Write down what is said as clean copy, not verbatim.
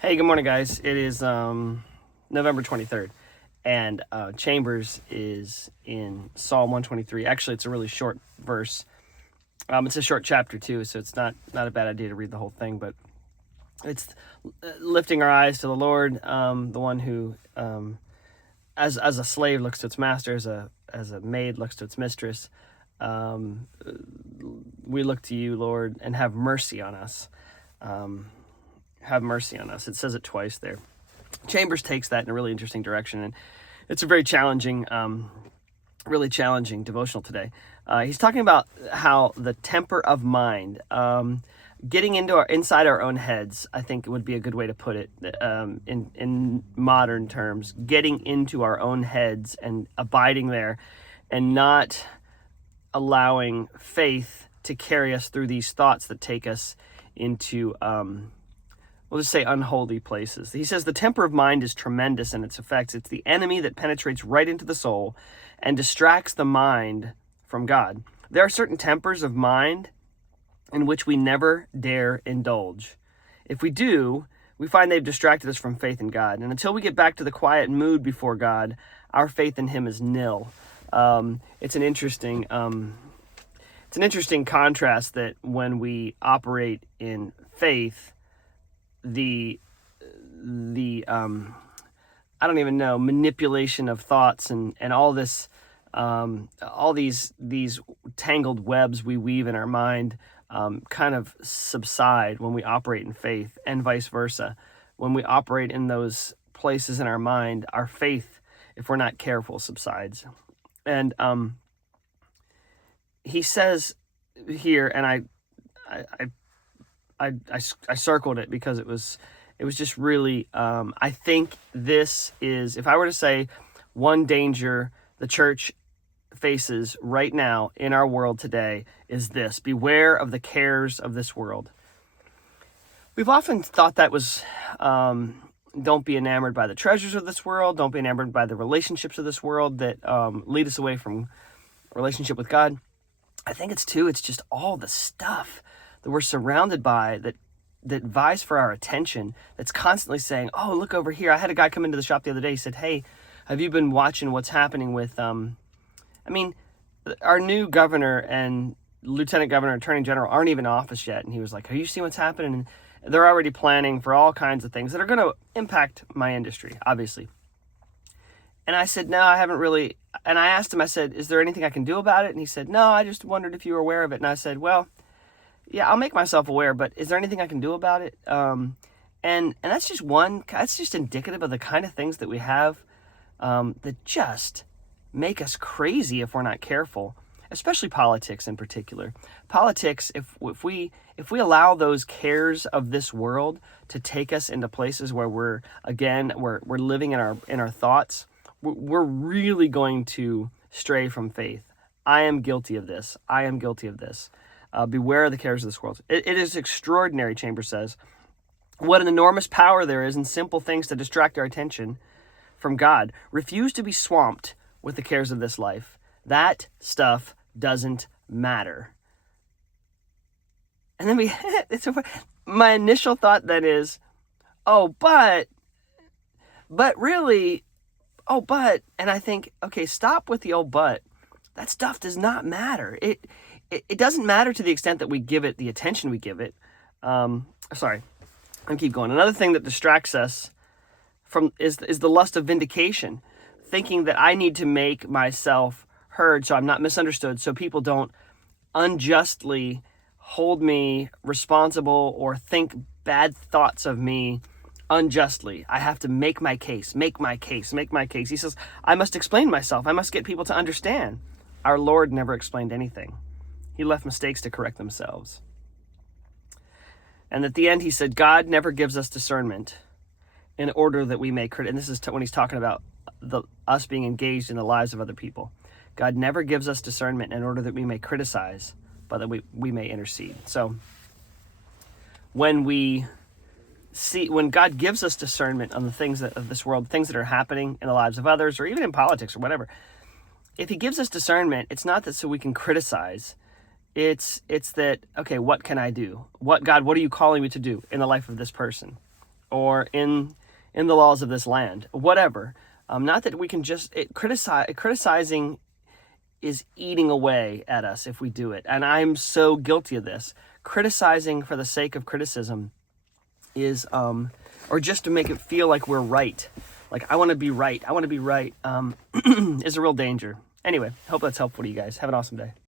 Hey, good morning, guys. It is November 23rd, and Chambers is in Psalm 123. Actually, it's a really short verse. It's a short chapter, too, so it's not a bad idea to read the whole thing, but it's lifting our eyes to the Lord, the one who, as a slave looks to its master, as a maid looks to its mistress. We look to you, Lord, and have mercy on us. Have mercy on us. It says it twice there. Chambers takes that in a really interesting direction, and it's a very challenging, really challenging devotional today. He's talking about how the temper of mind, getting inside our own heads, I think would be a good way to put it in modern terms. Getting into our own heads and abiding there, and not allowing faith to carry us through these thoughts that take us into we'll just say unholy places. He says the temper of mind is tremendous in its effects. It's the enemy that penetrates right into the soul and distracts the mind from God. There are certain tempers of mind in which we never dare indulge. If we do, we find they've distracted us from faith in God. And until we get back to the quiet mood before God, our faith in Him is nil. It's an interesting contrast that when we operate in faith, the I don't even know, manipulation of thoughts and all this, all these tangled webs we weave in our mind kind of subside when we operate in faith, and vice versa. When we operate in those places in our mind, our faith, if we're not careful, subsides. And he says here, and I circled it because it was just really, I think this is, if I were to say one danger the church faces right now in our world today, is this: beware of the cares of this world. We've often thought that was, don't be enamored by the treasures of this world, don't be enamored by the relationships of this world that lead us away from relationship with God. I think it's just all the stuff that we're surrounded by that vies for our attention, that's constantly saying, oh, look over here. I had a guy come into the shop the other day. He said, hey, have you been watching what's happening with, our new governor and lieutenant governor, attorney general aren't even in office yet. And he was like, have you seen what's happening? And they're already planning for all kinds of things that are going to impact my industry, obviously. And I said, no, I haven't really. And I asked him, I said, is there anything I can do about it? And he said, no, I just wondered if you were aware of it. And I said, well, yeah, I'll make myself aware, but is there anything I can do about it? And that's just indicative of the kind of things that we have that just make us crazy if we're not careful, especially politics in particular. Politics, if we allow those cares of this world to take us into places where we're living in our thoughts, we're really going to stray from faith. I am guilty of this. Beware of the cares of this world. It is extraordinary, Chambers says, what an enormous power there is in simple things to distract our attention from God. Refuse to be swamped with the cares of this life. That stuff doesn't matter. And then my initial thought then is, but really, and I think, okay, stop with the but. That stuff does not matter. It doesn't matter to the extent that we give it the attention we give it. Sorry, I'll keep going. Another thing that distracts us from is the lust of vindication, thinking that I need to make myself heard so I'm not misunderstood, so people don't unjustly hold me responsible or think bad thoughts of me unjustly. I have to make my case. He says, I must explain myself. I must get people to understand. Our Lord never explained anything. He left mistakes to correct themselves. And at the end, he said, God never gives us discernment in order that we may and this is when he's talking about us being engaged in the lives of other people. God never gives us discernment in order that we may criticize, but that we may intercede. So when God gives us discernment on the things of this world, things that are happening in the lives of others, or even in politics or whatever, if he gives us discernment, it's not that so we can criticize. It's that, okay, what can I do? What, God, what are you calling me to do in the life of this person? or in the laws of this land, whatever. Not that we can just criticizing is eating away at us if we do it, and I'm so guilty of this. Criticizing for the sake of criticism is, or just to make it feel like we're right. Like, I want to be right. I want to be right. Is a real danger. Anyway, hope that's helpful to you guys. Have an awesome day.